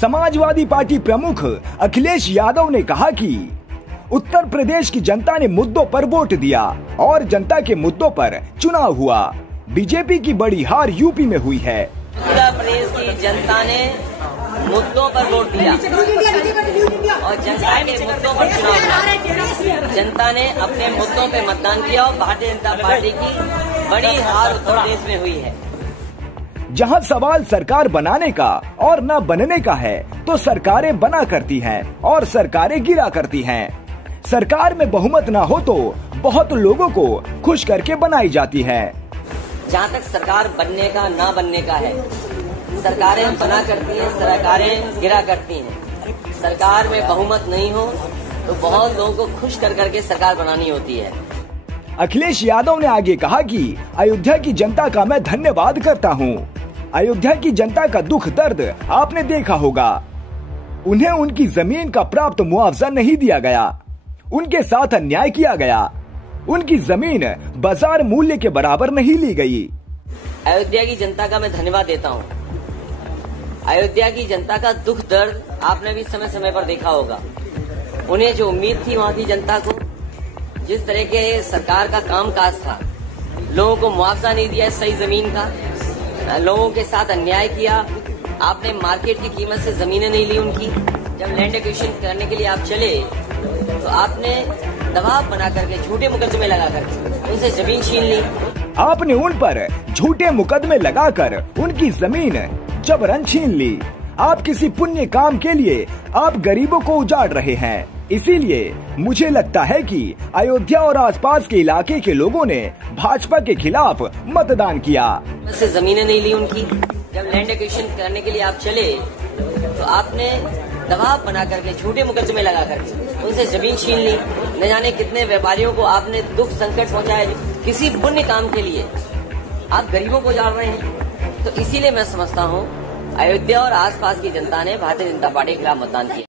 Samajwadi party प्रमुख अखिलेश यादव ने कहा कि उत्तर प्रदेश की जनता ने मुद्दों पर वोट दिया और जनता के मुद्दों पर चुनाव हुआ। बीजेपी की बड़ी हार यूपी में हुई है। उत्तर प्रदेश की जनता ने मुद्दों पर वोट दिया और जनता के मुद्दों पर चुनाव हुआ। जनता ने अपने मुद्दों पे मतदान किया और भारतीय जनता पार्टी की बड़ी हार उत्तर प्रदेश में हुई है। जहां सवाल सरकार बनाने का और न बनने का है, तो सरकारें बना करती हैं और सरकारें गिरा करती हैं। सरकार में बहुमत ना हो तो बहुत लोगों को खुश करके बनाई जाती है। जहां तक सरकार बनने का ना बनने का है, सरकारें बना करती हैं, सरकारें गिरा करती हैं। सरकार में बहुमत नहीं हो तो बहुत लोगों को खुश कर करके सरकार बनानी होती है। अखिलेश यादव ने आगे कहा कि अयोध्या की जनता का मैं धन्यवाद करता हूं। अयोध्या की जनता का दुख दर्द आपने देखा होगा। उन्हें उनकी जमीन का प्राप्त मुआवजा नहीं दिया गया, उनके साथ अन्याय किया गया, उनकी जमीन बाजार मूल्य के बराबर नहीं ली गई। अयोध्या की जनता का मैं धन्यवाद देता हूं। अयोध्या की जनता का दुख दर्द आपने भी समय समय पर देखा होगा। उन्हें जो उम्मीद थी वहां की जनता को, जिस तरह के सरकार का कामकाज था, लोगों को मुआवजा नहीं दिया सही जमीन का, लोगों के साथ अन्याय किया, आपने मार्केट की कीमत से जमीनें नहीं ली उनकी। जब लैंड एक्विजिशन करने के लिए आप चले तो आपने दबाव बना करके झूठे मुकदमे लगा करके उनसे जमीन छीन ली। आपने उन पर झूठे मुकदमे लगाकर उनकी जमीन जबरन छीन ली। आप किसी पुण्य काम के लिए आप गरीबों को उजाड़ रहे हैं। इसीलिए मुझे लगता है कि अयोध्या और आसपास के इलाके के लोगों ने भाजपा के खिलाफ मतदान किया। से जमीनें नहीं ली उनकी। जब लैंड एक्विजिशन करने के लिए आप चले तो आपने दबाव बना करके झूठे मुकदमे लगा करके उनसे जमीन छीन ली। न जाने कितने व्यापारियों को आपने दुख संकट पहुंचाया। किसी पुण्य काम के लिए आप गरीबों को उजाड़ रहे हैं। तो इसीलिए मैं समझता हूँ अयोध्या और आसपास की जनता ने भारतीय जनता पार्टी के खिलाफ मतदान किया।